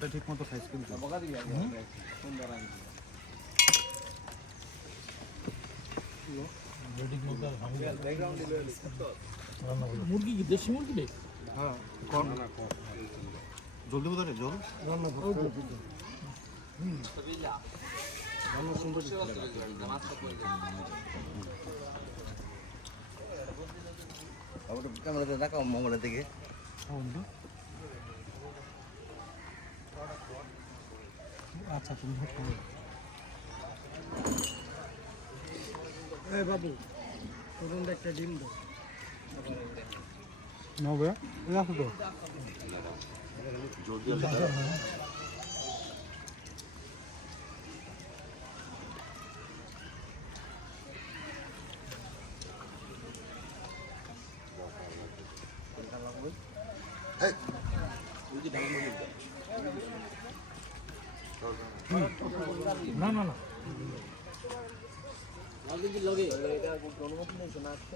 ওটা ঠিক মতো খাইছ কিন্তু মুরগি কি দেশি মুরগি রে? হ্যাঁ কোন জলদি বোধহয় জল রান্না করতে রান্না সুন্দর আবার ক্যামেরাতে দেখাও মোবাইলের দিকে আচ্ছা তুমি এই বাবু তরুণ একটা ডিম দাও না ভাই রাখো তো জলদি না না না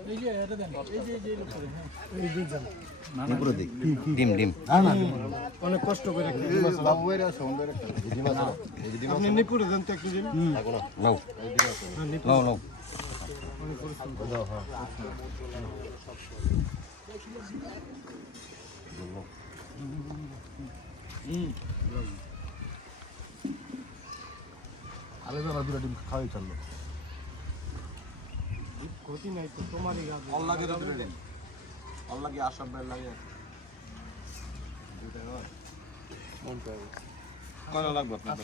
এই যে এটা দেন এই যে উপরে হ্যাঁ এই দুই জান উপরে দিক ডিম ডিম অনেক কষ্ট করে বাবু এর আছে ওদের ডিম আছে আপনি নিপুরে দেন তো একটু ডিম নাও নাও নাও নাও দাও হ্যাঁ আরে বাবা দুটো ডিম খাওয়াই চললো ক্ষতি নাই তো তোমারই গাছ অল্লাগে তো দিন অল্লাগে আসাম বের লাগে দুটো হয় মন পাবে কয়লা লাগবে আপনার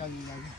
কাজে লাগে